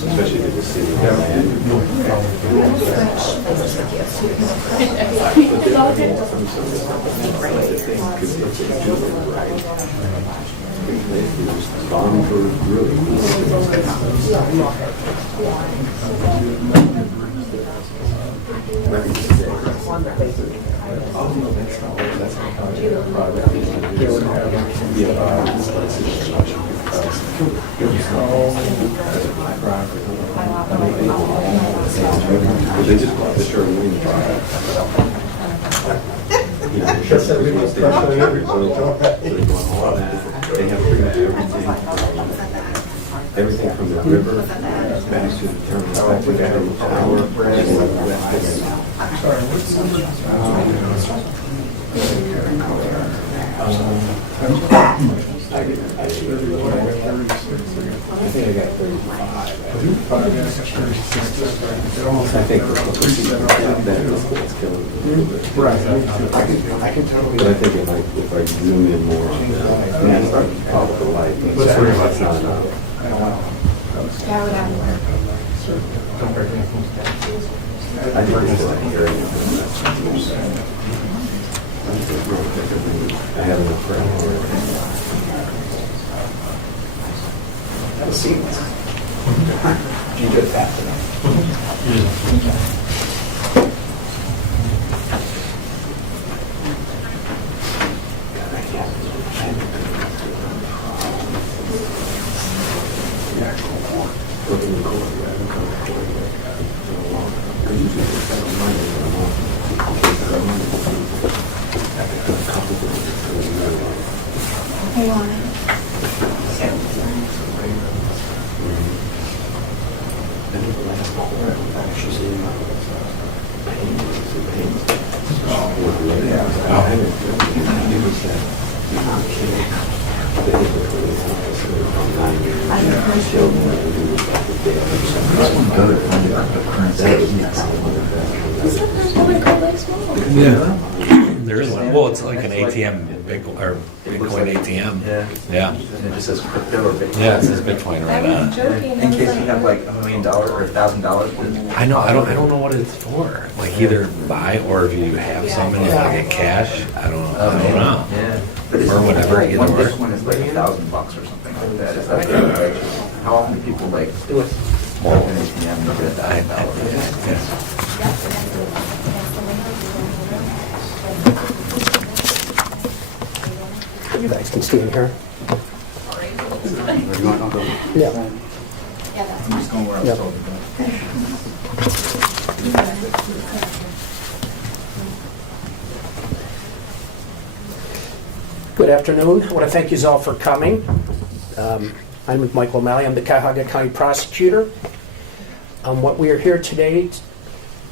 Especially with the city. They just bought the Sherwin product. They have pretty much everything from the river back to the terminal, back to the tower, I think I got 35. I think it's killing me. Right. I can totally. But I think if I zoom in more on that, and start to follow the light, that's not enough. I think it's like hearing it. I have enough credit. Have a seat. You do it fast enough. Yeah, there is one. Well, it's like an ATM, Bitcoin ATM. Yeah. And it just says crypto or Bitcoin. Yeah, it says Bitcoin right on it. In case you have like $1 million or $1,000. I know. I don't know what it's for. Like either buy or if you have some and you want to get cash. I don't know. Yeah. Or whatever. Either One or. Bitcoin is like $1,000 or something like that. Is that like, how often do people like do it? Well, an ATM and get $1,000. You guys can stay in here. Yeah. I'm just going where I was told to go. Good afternoon. I want to thank you all for coming. I'm Michael O'Malley. I'm the Cuyahoga County Prosecutor. What we are here today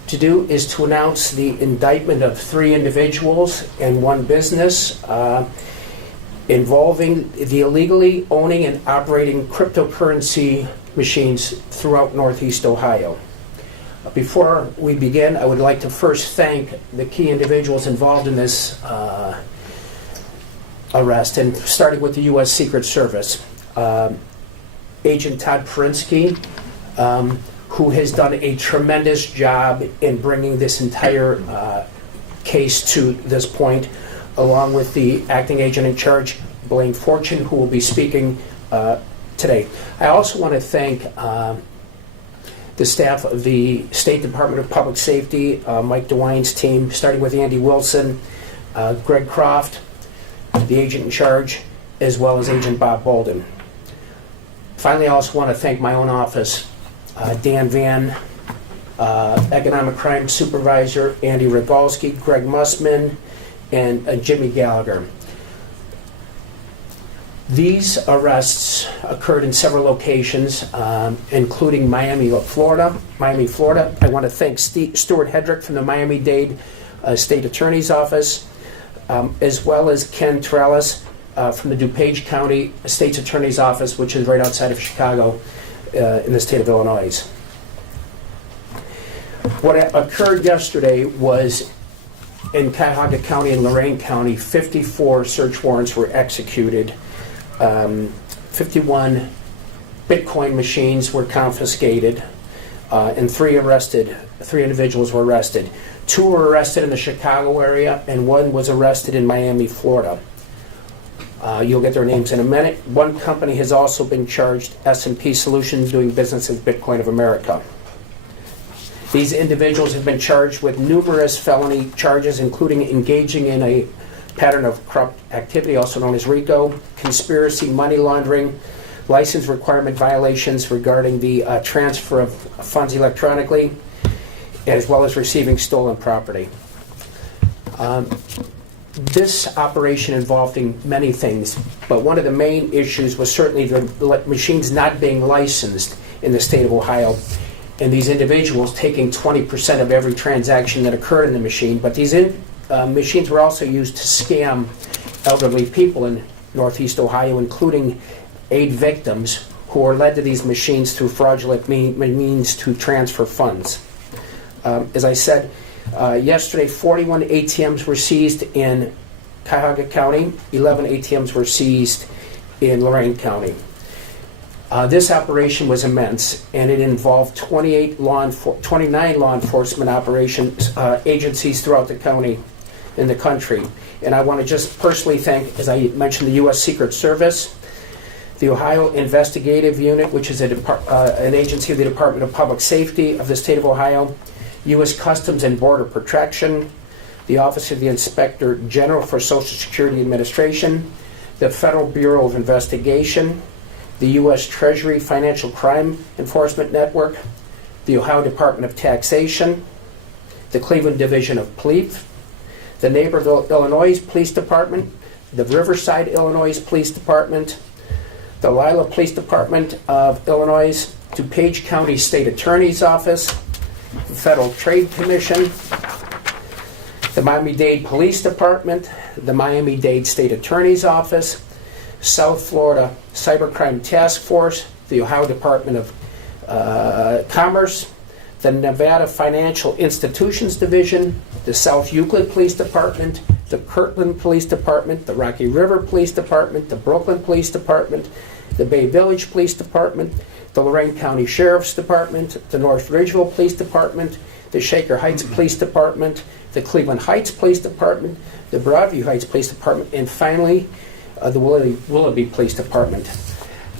to do is to announce the indictment of 3 individuals and 1 business involving the illegally owning and operating cryptocurrency machines throughout Northeast Ohio. Before we begin, I would like to first thank the key individuals involved in this arrest, and starting with the U.S. Secret Service. Agent Todd Perinsky, who has done a tremendous job in bringing this entire case to this point, along with the acting agent in charge, Blaine Forschen, who will be speaking today. I also want to thank the staff of the State Department of Public Safety, Mike DeWine's team, starting with Andy Wilson, Greg Croft, the agent in charge, as well as Agent Bob Bolden. Finally, I also want to thank my own office, Dan Van, Economic Crime Supervisor, Andy Rogalski, Greg Mussman, and Jimmy Gallagher. These arrests occurred in several locations, including Miami, Florida. I want to thank Stuart Hedrick from the Miami-Dade State Attorney's Office, as well as Ken Trellis from the DuPage County State's Attorney's Office, which is right outside of Chicago in the state of Illinois. What occurred yesterday was in Cuyahoga County and Lorain County, 54 search warrants were executed. 51 Bitcoin machines were confiscated, and three individuals were arrested. 2 were arrested in the Chicago area, and 1 was arrested in Miami, Florida. You'll get their names in a minute. 1 company has also been charged, S&P Solutions, doing business as Bitcoin of America. These individuals have been charged with numerous felony charges, including engaging in a pattern of corrupt activity, also known as RICO, conspiracy, money laundering, license requirement violations regarding the transfer of funds electronically, as well as receiving stolen property. This operation involved many things, but one of the main issues was certainly the machines not being licensed in the state of Ohio, and these individuals taking 20% of every transaction that occurred in the machine. But these machines were also used to scam elderly people in Northeast Ohio, including aid victims who were led to these machines through fraudulent means to transfer funds. As I said, yesterday 41 ATMs were seized in Cuyahoga County, 11 ATMs were seized in Lorain County. This operation was immense, and it involved 29 law enforcement agencies throughout the county, in the country. And I want to just personally thank, as I mentioned, the U.S. Secret Service, the Ohio Investigative Unit, which is an agency of the Department of Public Safety of the state of Ohio, U.S. Customs and Border Protection, the Office of the Inspector General for Social Security Administration, the Federal Bureau of Investigation, the U.S. Treasury Financial Crime Enforcement Network, the Ohio Department of Taxation, the Cleveland Division of Police, the Naperville, Illinois Police Department, the Riverside, Illinois Police Department, the Lila Police Department of Illinois, DuPage County State Attorney's Office, the Federal Trade Commission, the Miami-Dade Police Department, the Miami-Dade State Attorney's Office, South Florida Cybercrime Task Force, the Ohio Department of Commerce, the Nevada Financial Institutions Division, the South Euclid Police Department, the Kirtland Police Department, the Rocky River Police Department, the Brooklyn Police Department, the Bay Village Police Department, the Lorain County Sheriff's Department, the North Ridgeville Police Department, the Shaker Heights Police Department, the Cleveland Heights Police Department, the Broadview Heights Police Department, and finally, the Willoughby Police Department.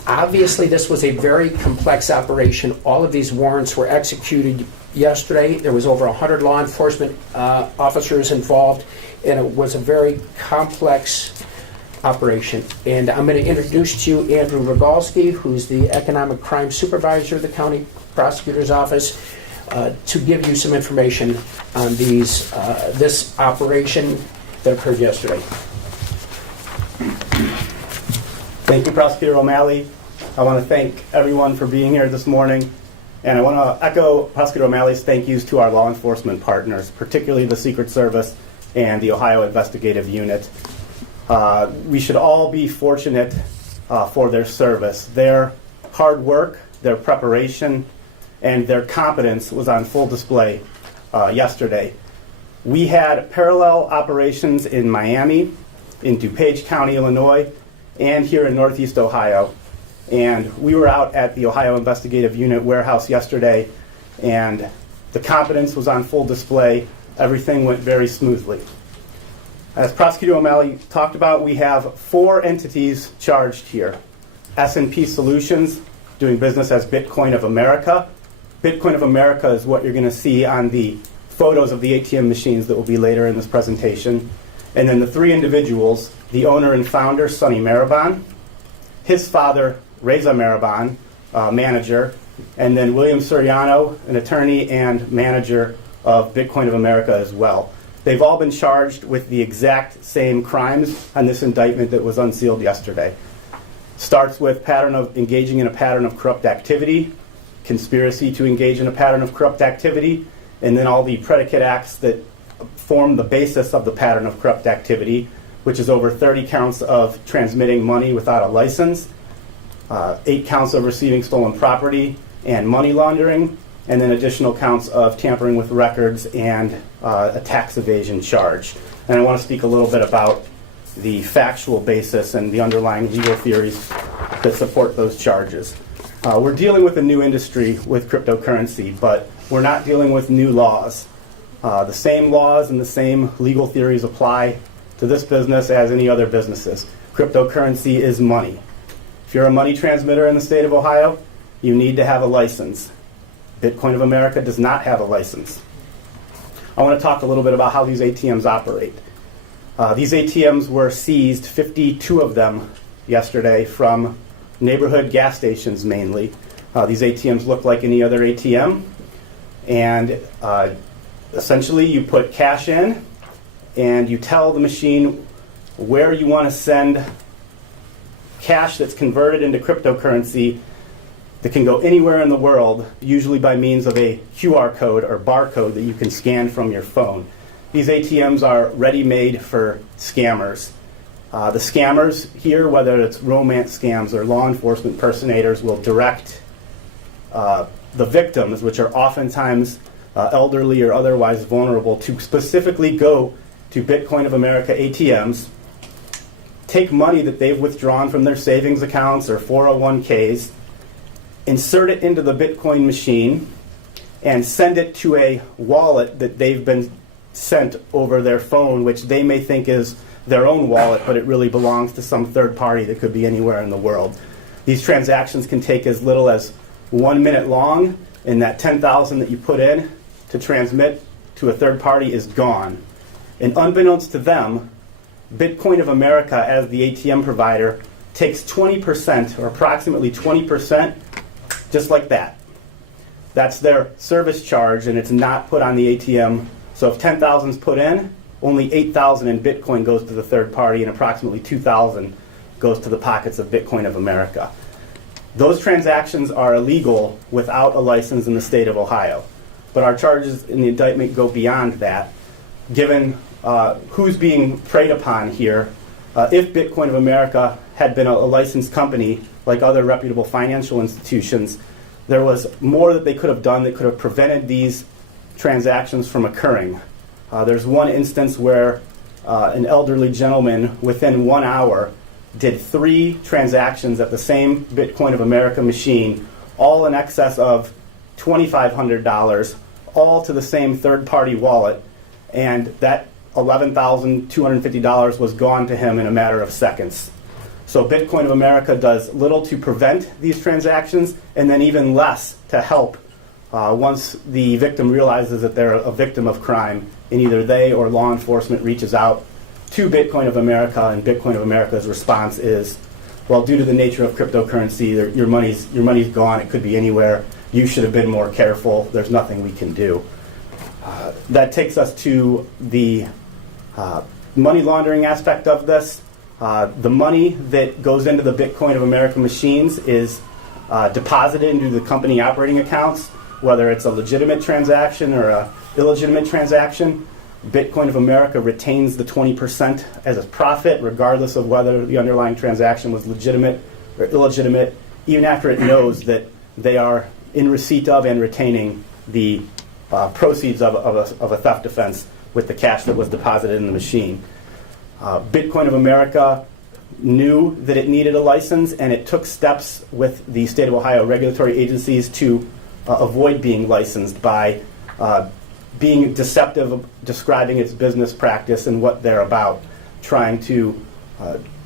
Obviously, this was a very complex operation. All of these warrants were executed yesterday. There was over 100 law enforcement officers involved, and it was a very complex operation. And I'm going to introduce to you Andrew Rogalski, who's the Economic Crime Supervisor of the County Prosecutor's Office, to give you some information on this operation that occurred yesterday. Thank you, Prosecutor O'Malley. I want to thank everyone for being here this morning, and I want to echo Prosecutor O'Malley's thank yous to our law enforcement partners, particularly the Secret Service and the Ohio Investigative Unit. We should all be fortunate for their service. Their hard work, their preparation, and their competence was on full display yesterday. We had parallel operations in Miami, in DuPage County, Illinois, and here in Northeast Ohio. And we were out at the Ohio Investigative Unit warehouse yesterday, and the competence was on full display. Everything went very smoothly. As Prosecutor O'Malley talked about, we have 4 entities charged here. S&P Solutions, doing business as Bitcoin of America. Bitcoin of America is what you're going to see on the photos of the ATM machines that will be later in this presentation. And then the 3 individuals, the owner and founder, Sonny Marabon, his father, Reza Marabon, manager, and then William Suriano, an attorney and manager of Bitcoin of America as well. They've all been charged with the exact same crimes on this indictment that was unsealed yesterday. Starts with pattern of engaging in a pattern of corrupt activity, conspiracy to engage in a pattern of corrupt activity, and then all the predicate acts that form the basis of the pattern of corrupt activity, which is over 30 counts of transmitting money without a license, 8 counts of receiving stolen property and money laundering, and then additional counts of tampering with records and a tax evasion charge. And I want to speak a little bit about the factual basis and the underlying legal theories that support those charges. We're dealing with a new industry with cryptocurrency, but we're not dealing with new laws. The same laws and the same legal theories apply to this business as any other businesses. Cryptocurrency is money. If you're a money transmitter in the state of Ohio, you need to have a license. Bitcoin of America does not have a license. I want to talk a little bit about how these ATMs operate. These ATMs were seized, 52 of them yesterday, from neighborhood gas stations mainly. These ATMs look like any other ATM, and essentially you put cash in and you tell the machine where you want to send cash that's converted into cryptocurrency that can go anywhere in the world, usually by means of a QR code or barcode that you can scan from your phone. These ATMs are ready-made for scammers. The scammers here, whether it's romance scams or law enforcement impersonators, will direct the victims, which are oftentimes elderly or otherwise vulnerable, to specifically go to Bitcoin of America ATMs, take money that they've withdrawn from their savings accounts or 401ks, insert it into the Bitcoin machine, and send it to a wallet that they've been sent over their phone, which they may think is their own wallet, but it really belongs to some third party that could be anywhere in the world. These transactions can take as little as 1 minute long, and that $10,000 that you put in to transmit to a third party is gone. And unbeknownst to them, Bitcoin of America, as the ATM provider, takes 20% or approximately 20% just like that. That's their service charge, and it's not put on the ATM. So if 10,000 is put in, only 8,000 in Bitcoin goes to the third party, and approximately 2,000 goes to the pockets of Bitcoin of America. Those transactions are illegal without a license in the state of Ohio. But our charges in the indictment go beyond that. Given who's being preyed upon here, if Bitcoin of America had been a licensed company like other reputable financial institutions, there was more that they could have done that could have prevented these transactions from occurring. There's one instance where an elderly gentleman, within 1 hour, did 3 transactions at the same Bitcoin of America machine, all in excess of $2,500, all to the same third-party wallet, and that $11,250 was gone to him in a matter of seconds. So Bitcoin of America does little to prevent these transactions, and then even less to help once the victim realizes that they're a victim of crime, and either they or law enforcement reaches out to Bitcoin of America, and Bitcoin of America's response is, well, due to the nature of cryptocurrency, your money's gone. It could be anywhere. You should have been more careful. There's nothing we can do. That takes us to the money laundering aspect of this. The money that goes into the Bitcoin of America machines is deposited into the company operating accounts, whether it's a legitimate transaction or an illegitimate transaction. Bitcoin of America retains the 20% as a profit, regardless of whether the underlying transaction was legitimate or illegitimate, even after it knows that they are in receipt of and retaining the proceeds of a theft offense with the cash that was deposited in the machine. Bitcoin of America knew that it needed a license, and it took steps with the state of Ohio regulatory agencies to avoid being licensed by being deceptive of describing its business practice and what they're about, trying to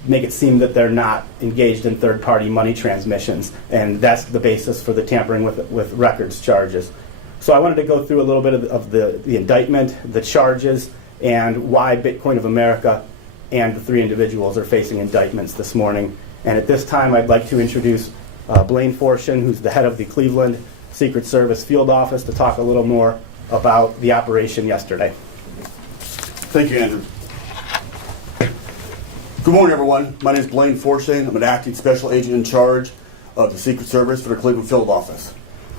make it seem that they're not engaged in third-party money transmissions, and that's the basis for the tampering with records charges. So I wanted to go through a little bit of the indictment, the charges, and why Bitcoin of America and the 3 individuals are facing indictments this morning. And at this time, I'd like to introduce Blaine Forschen, who's the head of the Cleveland Secret Service Field Office, to talk a little more about the operation yesterday. Thank you, Andrew. Good morning, everyone. My name is Blaine Forschen. I'm an acting special agent in charge of the Secret Service for the Cleveland Field Office.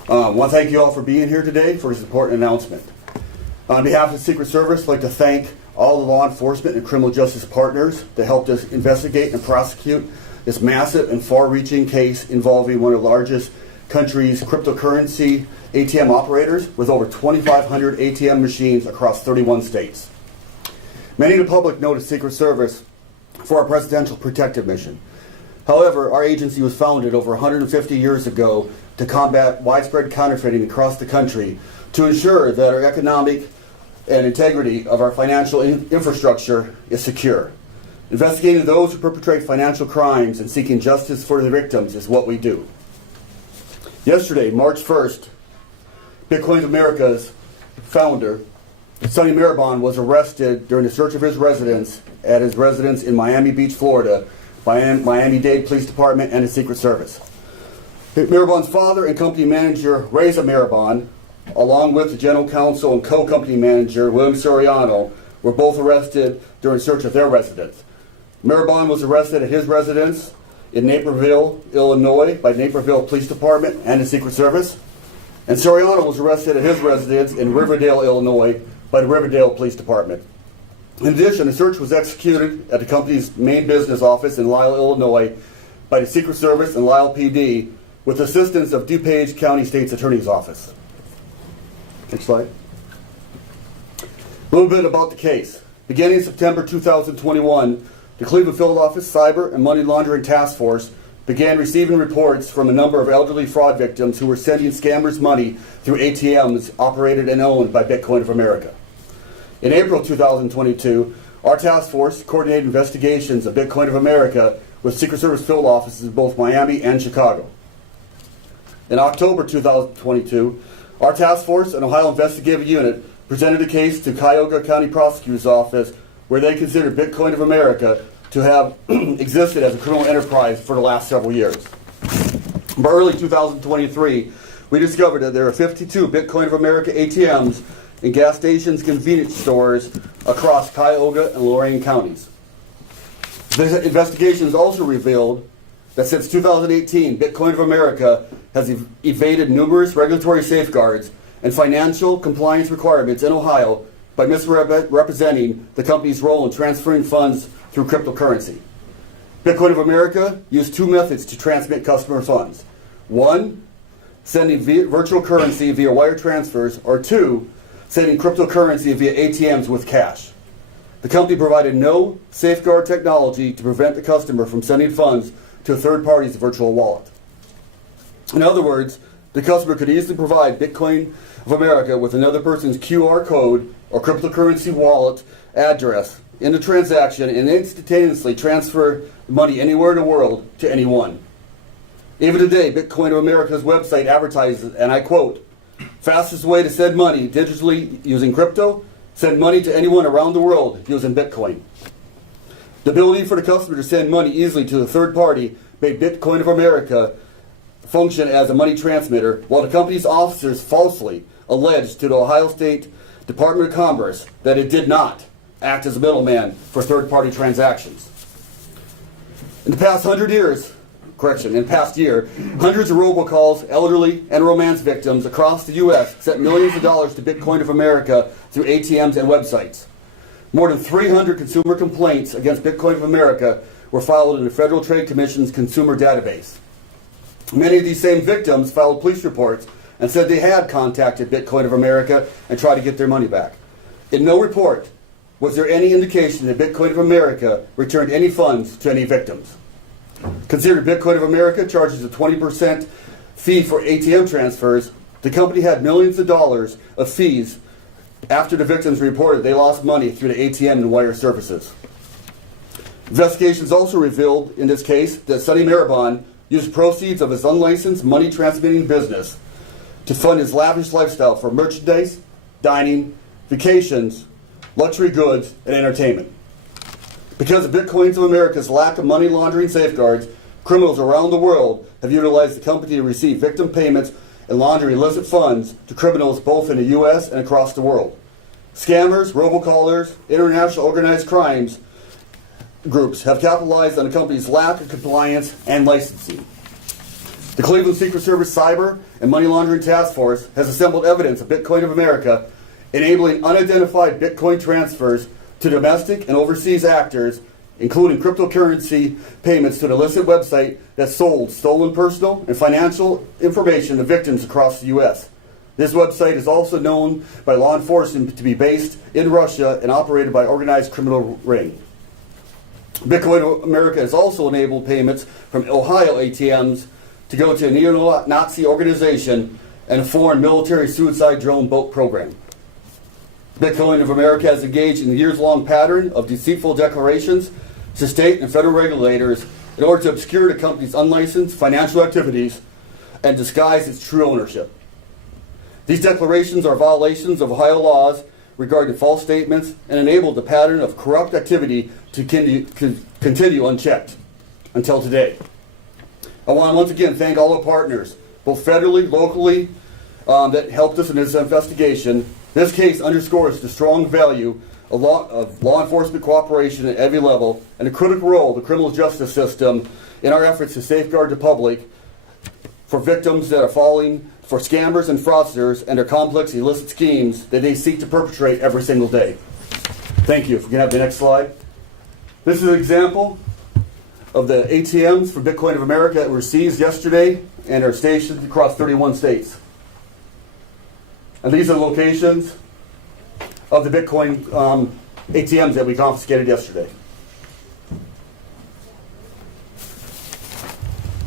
I want to thank you all for being here today for this important announcement. On behalf of the Secret Service, I'd like to thank all the law enforcement and criminal justice partners that helped us investigate and prosecute this massive and far-reaching case involving one of the largest country's cryptocurrency ATM operators with over 2,500 ATM machines across 31 states. Many in the public know the Secret Service for our presidential protective mission. However, our agency was founded over 150 years ago to combat widespread counterfeiting across the country to ensure that our economic and integrity of our financial infrastructure is secure. Investigating those who perpetrate financial crimes and seeking justice for the victims is what we do. Yesterday, March 1st, Bitcoin America's founder, Sonny Marabon, was arrested during the search of his residence in Miami Beach, Florida, by Miami-Dade Police Department and the Secret Service. Marabon's father and company manager, Reza Marabon, along with the general counsel and co-company manager, William Soriano, were both arrested during search of their residence. Marabon was arrested at his residence in Naperville, Illinois, by Naperville Police Department and the Secret Service, and Soriano was arrested at his residence in Riverdale, Illinois, by the Riverdale Police Department. In addition, a search was executed at the company's main business office in Lisle, Illinois, by the Secret Service and Lisle PD, with assistance of DuPage County State's Attorney's Office. Next slide. A little bit about the case. Beginning in September 2021, the Cleveland Field Office Cyber and Money Laundering Task Force began receiving reports from a number of elderly fraud victims who were sending scammers money through ATMs operated and owned by Bitcoin of America. In April 2022, our task force coordinated investigations of Bitcoin of America with Secret Service field offices in both Miami and Chicago. In October 2022, our task force and Ohio Investigative Unit presented a case to Cuyahoga County Prosecutor's Office where they considered Bitcoin of America to have existed as a criminal enterprise for the last several years. By early 2023, we discovered that there are 52 Bitcoin of America ATMs in gas stations, convenience stores across Cuyahoga and Lorain counties. The investigations also revealed that since 2018, Bitcoin of America has evaded numerous regulatory safeguards and financial compliance requirements in Ohio by misrepresenting the company's role in transferring funds through cryptocurrency. Bitcoin of America used two methods to transmit customer funds. One, sending virtual currency via wire transfers, or two, sending cryptocurrency via ATMs with cash. The company provided no safeguard technology to prevent the customer from sending funds to a third party's virtual wallet. In other words, the customer could easily provide Bitcoin of America with another person's QR code or cryptocurrency wallet address in the transaction and instantaneously transfer money anywhere in the world to anyone. Even today, Bitcoin of America's website advertises, and I quote, "Fastest way to send money digitally using crypto, send money to anyone around the world using Bitcoin." The ability for the customer to send money easily to a third party made Bitcoin of America function as a money transmitter, while the company's officers falsely alleged to the Ohio State Department of Commerce that it did not act as a middleman for third-party transactions. In the past year, hundreds of robocalls, elderly, and romance victims across the U.S. sent millions of dollars to Bitcoin of America through ATMs and websites. More than 300 consumer complaints against Bitcoin of America were filed in the Federal Trade Commission's consumer database. Many of these same victims filed police reports and said they had contacted Bitcoin of America and tried to get their money back. In no report was there any indication that Bitcoin of America returned any funds to any victims. Considered Bitcoin of America charges a 20% fee for ATM transfers, the company had millions of dollars of fees after the victims reported they lost money through the ATM and wire services. Investigations also revealed in this case that Sonny Marabon used proceeds of his unlicensed money transmitting business to fund his lavish lifestyle for merchandise, dining, vacations, luxury goods, and entertainment. Because of Bitcoin of America's lack of money laundering safeguards, criminals around the world have utilized the company to receive victim payments and launder illicit funds to criminals both in the U.S. and across the world. Scammers, robocallers, international organized crimes groups have capitalized on the company's lack of compliance and licensing. The Cleveland Secret Service Cyber and Money Laundering Task Force has assembled evidence of Bitcoin of America enabling unidentified Bitcoin transfers to domestic and overseas actors, including cryptocurrency payments to an illicit website that sold stolen personal and financial information to victims across the U.S. This website is also known by law enforcement to be based in Russia and operated by organized criminal ring. Bitcoin of America has also enabled payments from Ohio ATMs to go to a neo-Nazi organization and a foreign military suicide drone boat program. Bitcoin of America has engaged in a years-long pattern of deceitful declarations to state and federal regulators in order to obscure the company's unlicensed financial activities and disguise its true ownership. These declarations are violations of Ohio laws regarding false statements and enable the pattern of corrupt activity to continue unchecked until today. I want to once again thank all our partners, both federally, locally, that helped us in this investigation. This case underscores the strong value of law enforcement cooperation at every level and the critical role of the criminal justice system in our efforts to safeguard the public for victims that are falling for scammers and fraudsters and their complex illicit schemes that they seek to perpetrate every single day. Thank you. If we can have the next slide. This is an example of the ATMs for Bitcoin of America that were seized yesterday and are stationed across 31 states. And these are the locations of the Bitcoin ATMs that we confiscated yesterday.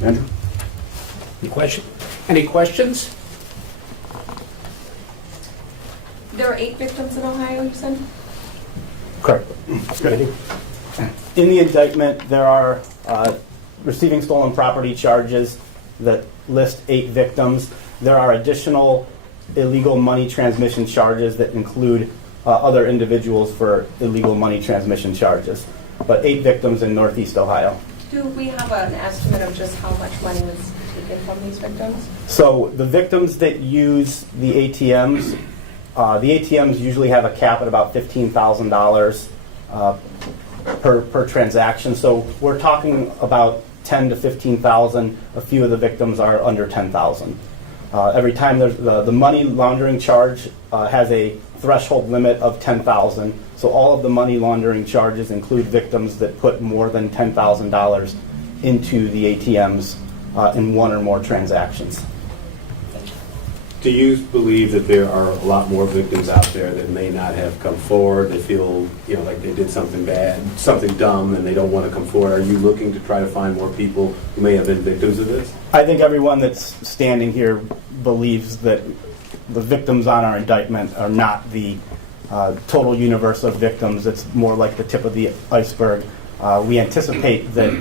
Andrew? Any questions? There were 8 victims in Ohio, you said? Correct. In the indictment, there are receiving stolen property charges that list 8 victims. There are additional illegal money transmission charges that include other individuals for illegal money transmission charges. But 8 victims in Northeast Ohio. Do we have an estimate of just how much money was taken from these victims? So the victims that use the ATMs usually have a cap at about $15,000 per transaction. So we're talking about 10 to 15,000. A few of the victims are under 10,000. Every time there's the money laundering charge has a threshold limit of 10,000. So all of the money laundering charges include victims that put more than $10,000 into the ATMs in one or more transactions. Do you believe that there are a lot more victims out there that may not have come forward? They feel, like they did something bad, something dumb, and they don't want to come forward. Are you looking to try to find more people who may have been victims of this? I think everyone that's standing here believes that the victims on our indictment are not the total universe of victims. It's more like the tip of the iceberg. We anticipate that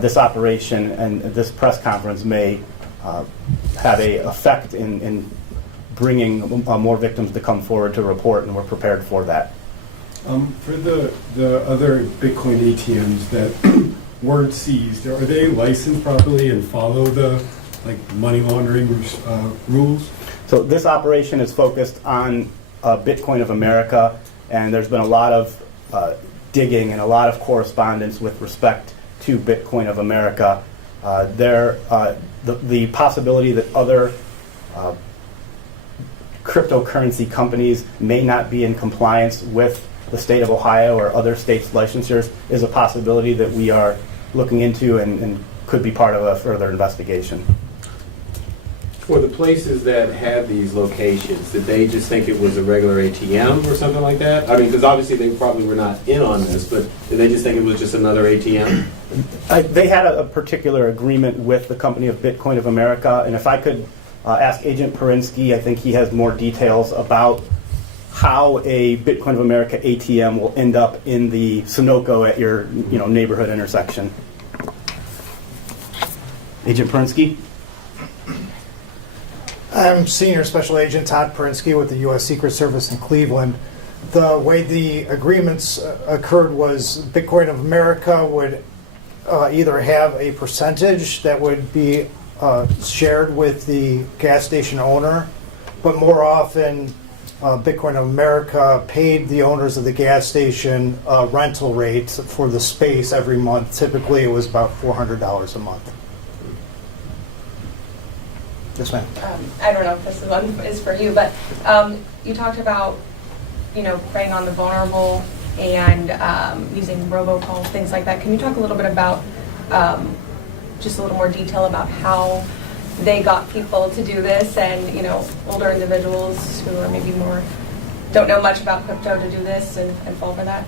this operation and this press conference may have an effect in bringing more victims to come forward to report, and we're prepared for that. For the other Bitcoin ATMs that weren't seized, are they licensed properly and follow the money laundering rules? So this operation is focused on Bitcoin of America, and there's been a lot of digging and a lot of correspondence with respect to Bitcoin of America. The possibility that other cryptocurrency companies may not be in compliance with the state of Ohio or other states' licensures is a possibility that we are looking into and could be part of a further investigation. For the places that had these locations, did they just think it was a regular ATM or something like that? I mean, because obviously they probably were not in on this, but did they just think it was just another ATM? They had a particular agreement with the company of Bitcoin of America, and if I could ask Agent Perinsky, I think he has more details about how a Bitcoin of America ATM will end up in the Sunoco at your neighborhood intersection. Agent Perinsky? I'm Senior Special Agent Todd Perinsky with the U.S. Secret Service in Cleveland. The way the agreements occurred was Bitcoin of America would either have a percentage that would be shared with the gas station owner, but more often Bitcoin of America paid the owners of the gas station rental rates for the space every month. Typically, it was about $400 a month. Yes, ma'am. I don't know if this one is for you, but you talked about, preying on the vulnerable and using robocalls, things like that. Can you talk a little bit about just a little more detail about how they got people to do this and, older individuals who are maybe don't know much about crypto to do this and fall for that?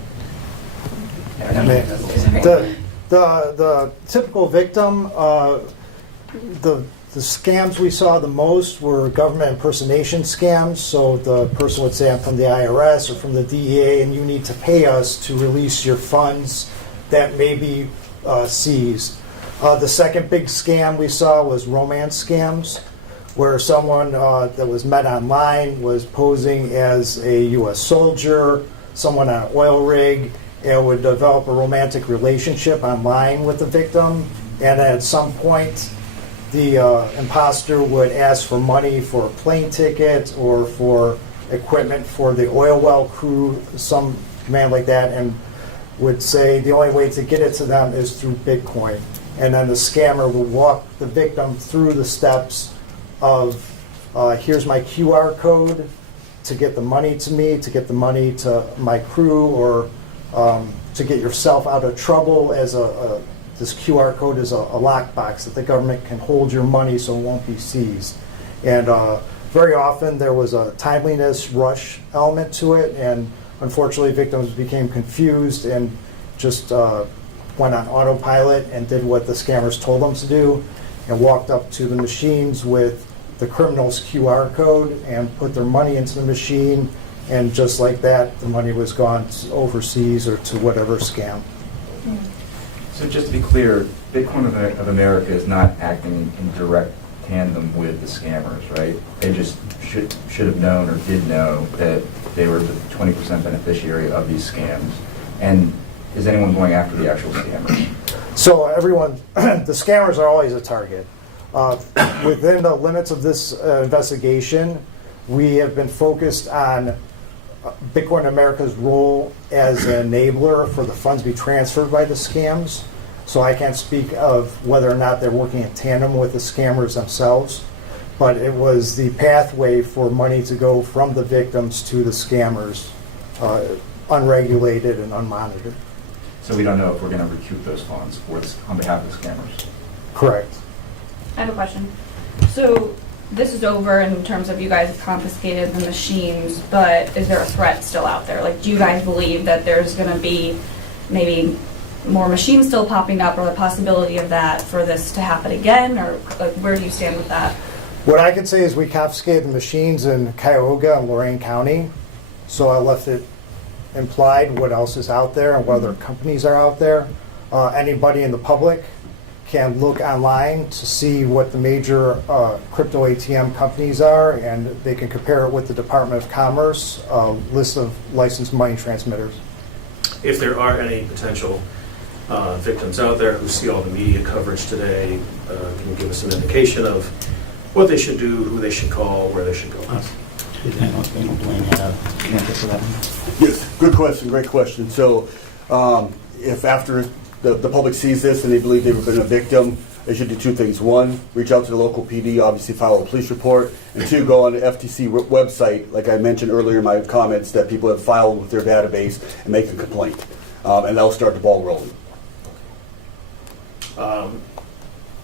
I don't know. The typical victim, the scams we saw the most were government impersonation scams. So the person would say, I'm from the IRS or from the DEA, and you need to pay us to release your funds that may be seized. The second big scam we saw was romance scams, where someone that was met online was posing as a U.S. soldier, someone on an oil rig, and would develop a romantic relationship online with the victim. And at some point, the imposter would ask for money for a plane ticket or for equipment for the oil well crew, some man like that, and would say the only way to get it to them is through Bitcoin. And then the scammer would walk the victim through the steps of, here's my QR code to get the money to me, to get the money to my crew, or to get yourself out of trouble. As this QR code is a lockbox that the government can hold your money so it won't be seized. And very often there was a timeliness rush element to it, and unfortunately victims became confused and just went on autopilot and did what the scammers told them to do, and walked up to the machines with the criminal's QR code and put their money into the machine, and just like that, the money was gone overseas or to whatever scam. So just to be clear, Bitcoin of America is not acting in direct tandem with the scammers, right? They just should have known or did know that they were the 20% beneficiary of these scams. And is anyone going after the actual scammers? So everyone, the scammers are always a target. Within the limits of this investigation, we have been focused on Bitcoin America's role as an enabler for the funds be transferred by the scams. So I can't speak of whether or not they're working in tandem with the scammers themselves, but it was the pathway for money to go from the victims to the scammers, unregulated and unmonitored. So we don't know if we're going to recoup those funds on behalf of the scammers. Correct. I have a question. So this is over in terms of you guys have confiscated the machines, but is there a threat still out there? Like, do you guys believe that there's going to be maybe more machines still popping up, or the possibility of that for this to happen again, or like, where do you stand with that? What I can say is we confiscated the machines in Cuyahoga and Lorain County, so I left it implied what else is out there and what other companies are out there. Anybody in the public can look online to see what the major crypto ATM companies are, and they can compare it with the Department of Commerce list of licensed money transmitters. If there are any potential victims out there who see all the media coverage today, can you give us an indication of what they should do, who they should call, where they should go? Blaine had an answer for that. Yes, good question, great question. So if after the public sees this and they believe they've been a victim, they should do two things. One, reach out to the local PD, obviously file a police report. And two, go on the FTC website, like I mentioned earlier in my comments, that people have filed with their database and make a complaint. And that'll start the ball rolling.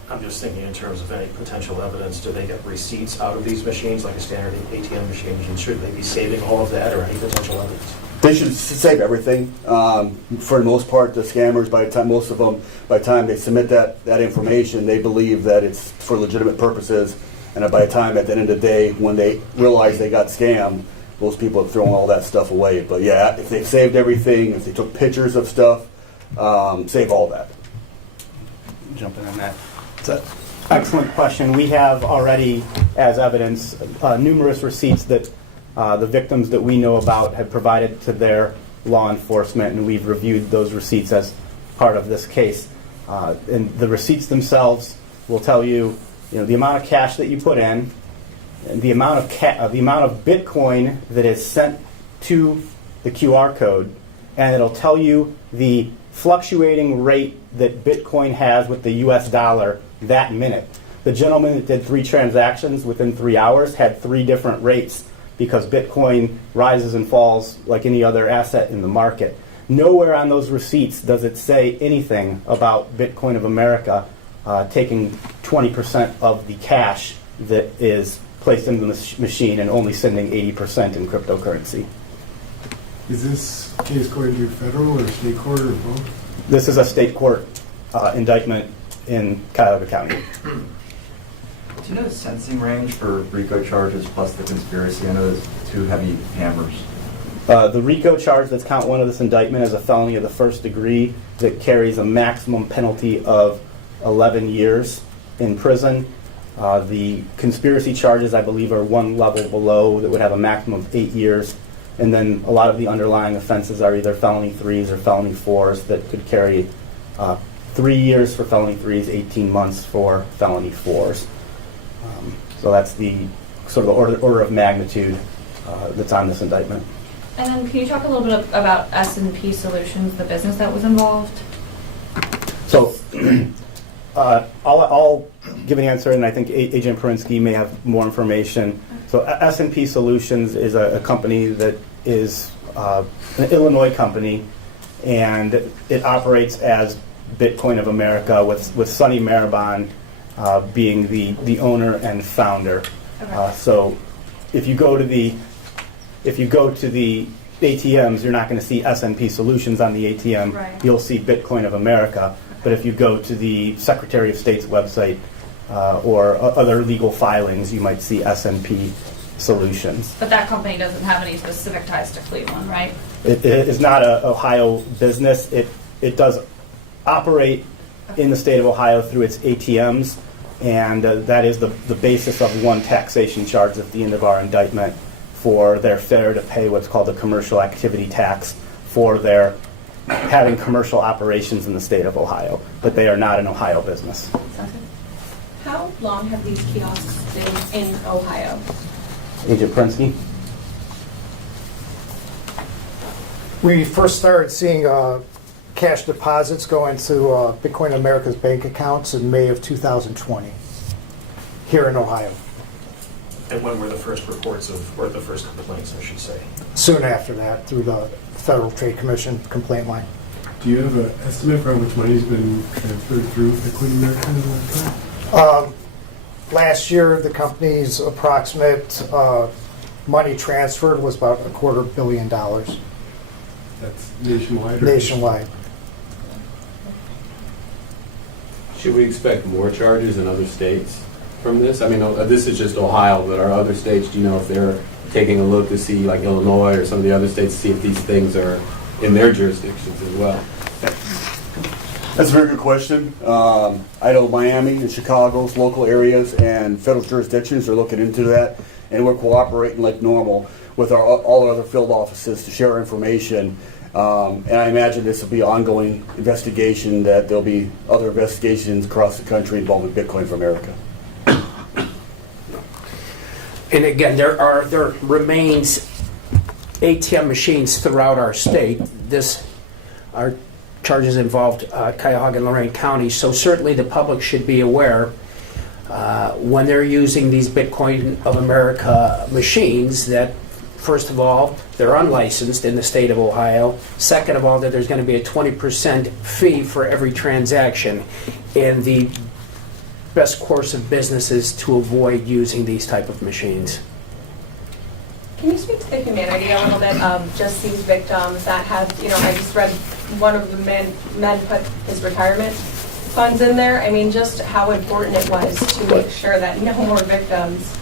I'm just thinking in terms of any potential evidence. Do they get receipts out of these machines like a standard ATM machine? And should they be saving all of that, or any potential evidence? They should save everything. For the most part, the scammers, by the time most of them, by the time they submit that information, they believe that it's for legitimate purposes. And by the time, at the end of the day, when they realize they got scammed, most people have thrown all that stuff away. But yeah, if they saved everything, if they took pictures of stuff, save all that. Jumping on that. It's an excellent question. We have already, as evidence, numerous receipts that the victims that we know about have provided to their law enforcement, and we've reviewed those receipts as part of this case. And the receipts themselves will tell you, the amount of cash that you put in, the amount of Bitcoin that is sent to the QR code, and it'll tell you the fluctuating rate that Bitcoin has with the US dollar that minute. The gentleman that did 3 transactions within 3 hours had 3 different rates because Bitcoin rises and falls like any other asset in the market. Nowhere on those receipts does it say anything about Bitcoin of America taking 20% of the cash that is placed into the machine and only sending 80% in cryptocurrency. Is this case going to federal or state court or both? This is a state court indictment in Cuyahoga County. Do you know the sentencing range for RICO charges plus the conspiracy? I know there's 2 heavy hammers. The RICO charge that's count 1 of this indictment is a felony of the first degree that carries a maximum penalty of 11 years in prison. The conspiracy charges, I believe, are 1 level below that would have a maximum of 8 years. And then a lot of the underlying offenses are either felony 3s or felony 4s that could carry 3 years for felony 3s, 18 months for felony 4s. So that's the sort of the order of magnitude that's on this indictment. And then can you talk a little bit about S&P Solutions, the business that was involved? So I'll give an answer, and I think Agent Perinsky may have more information. So S&P Solutions is a company that is an Illinois company, and it operates as Bitcoin of America with Sonny Marabon being the owner and founder. Okay. So if you go to the ATMs, you're not going to see S&P Solutions on the ATM. Right. You'll see Bitcoin of America. But if you go to the Secretary of State's website or other legal filings, you might see S&P Solutions. But that company doesn't have any specific ties to Cleveland, right? It is not an Ohio business. It does operate in the state of Ohio through its ATMs, and that is the basis of 1 taxation charge at the end of our indictment for their failure to pay what's called a commercial activity tax for their having commercial operations in the state of Ohio, but they are not an Ohio business. How long have these kiosks been in Ohio? Agent Perinsky? We first started seeing cash deposits go into Bitcoin America's bank accounts in May of 2020 here in Ohio. And when were the first reports of, or the first complaints, I should say? Soon after that, through the Federal Trade Commission complaint line. Do you have an estimate for how much money has been transferred through Bitcoin America in that time? Last year, the company's approximate money transferred was about $250 million That's nationwide? Or nationwide. Should we expect more charges in other states from this? I mean, this is just Ohio, but are other states, do you know if they're taking a look to see, like Illinois or some of the other states, to see if these things are in their jurisdictions as well? That's a very good question. I know Miami and Chicago's local areas and federal jurisdictions are looking into that, and we're cooperating like normal with all our other field offices to share information. And I imagine this will be an ongoing investigation, that there'll be other investigations across the country involving Bitcoin for America. And again, there remains ATM machines throughout our state. Our charges involved Cuyahoga and Lorain County, so certainly the public should be aware when they're using these Bitcoin of America machines that, first of all, they're unlicensed in the state of Ohio. Second of all, that there's going to be a 20% fee for every transaction. And the best course of business is to avoid using these type of machines. Can you speak to the humanity a little bit of just these victims that have, I just read one of the men put his retirement funds in there. I mean, just how important it was to make sure that no more victims.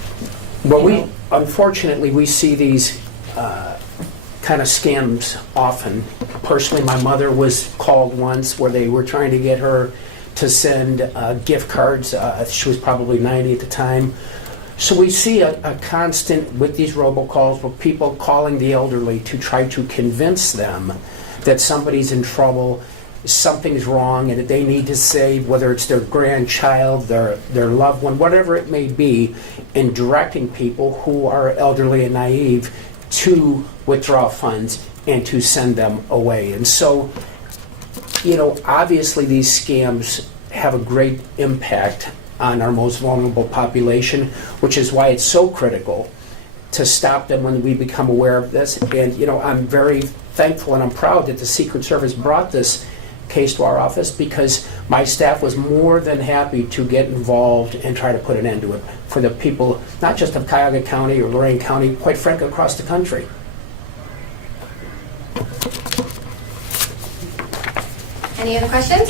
Well, unfortunately, we see these kind of scams often. Personally, my mother was called once where they were trying to get her to send gift cards. She was probably 90 at the time. So we see a constant with these robocalls with people calling the elderly to try to convince them that somebody's in trouble. something's wrong and that they need to save, whether it's their grandchild, their loved one, whatever it may be, in directing people who are elderly and naive to withdraw funds and to send them away. And so, obviously these scams have a great impact on our most vulnerable population, which is why it's so critical to stop them when we become aware of this. And, I'm very thankful and I'm proud that the Secret Service brought this case to our office, because my staff was more than happy to get involved and try to put an end to it for the people, not just of Cuyahoga County or Lorain County, quite frankly, across the country. Any other questions?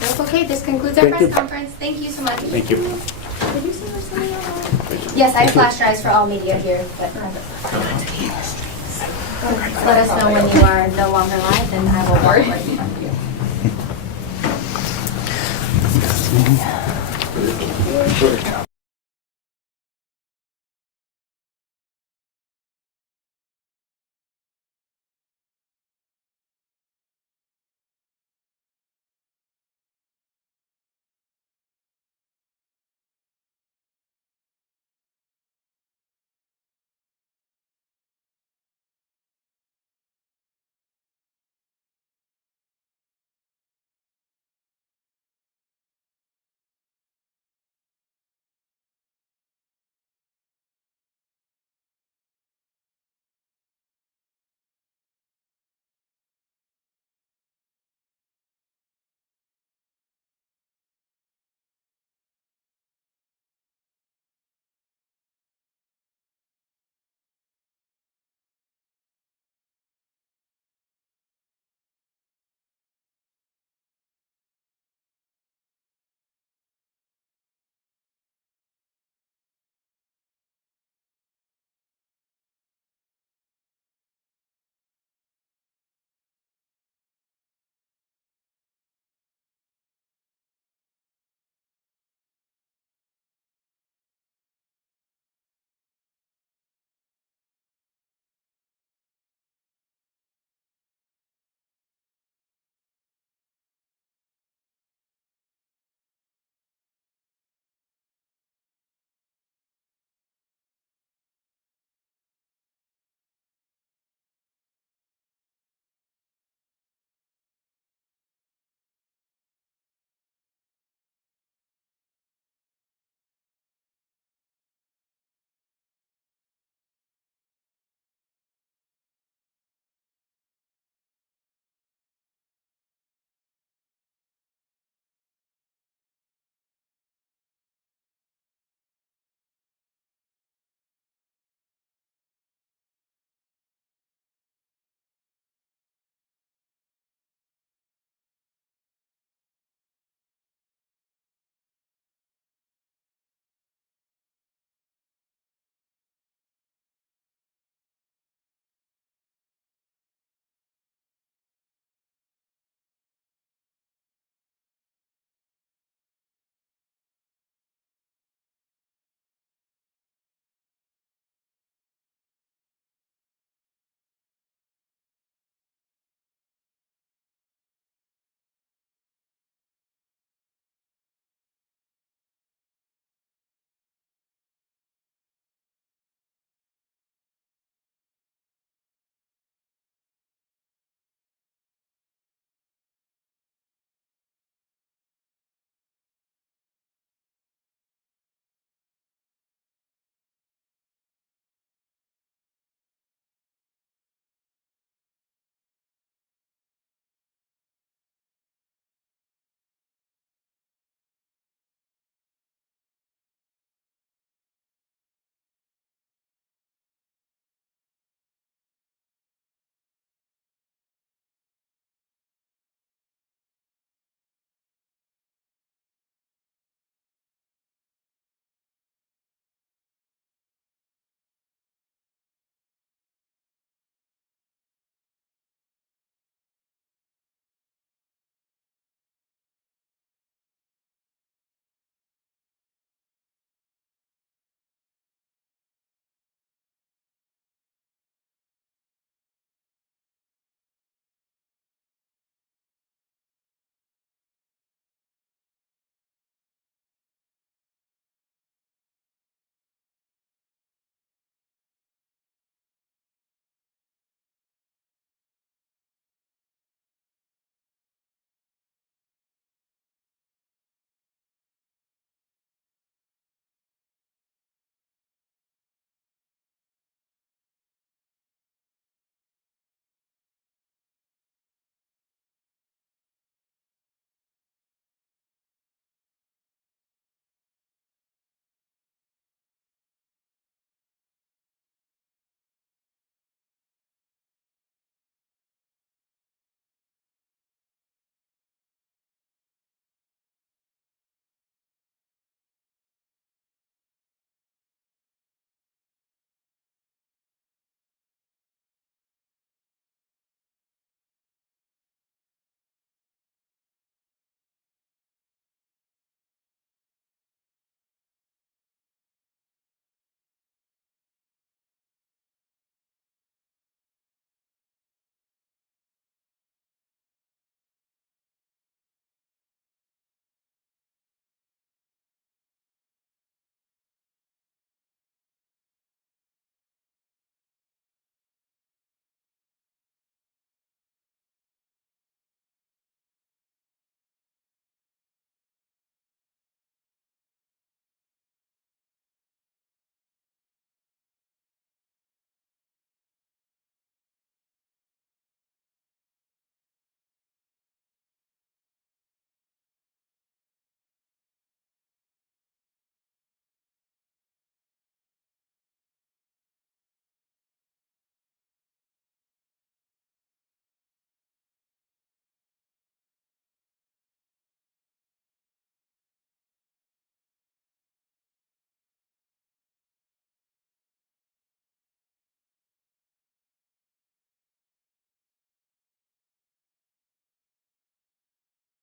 Nope, okay, this concludes our press conference. Thank you so much. Thank you. Did you say there's something else? Yes, I have flash drives for all media here, but let us know when you are no longer live, and I will work right in front of you.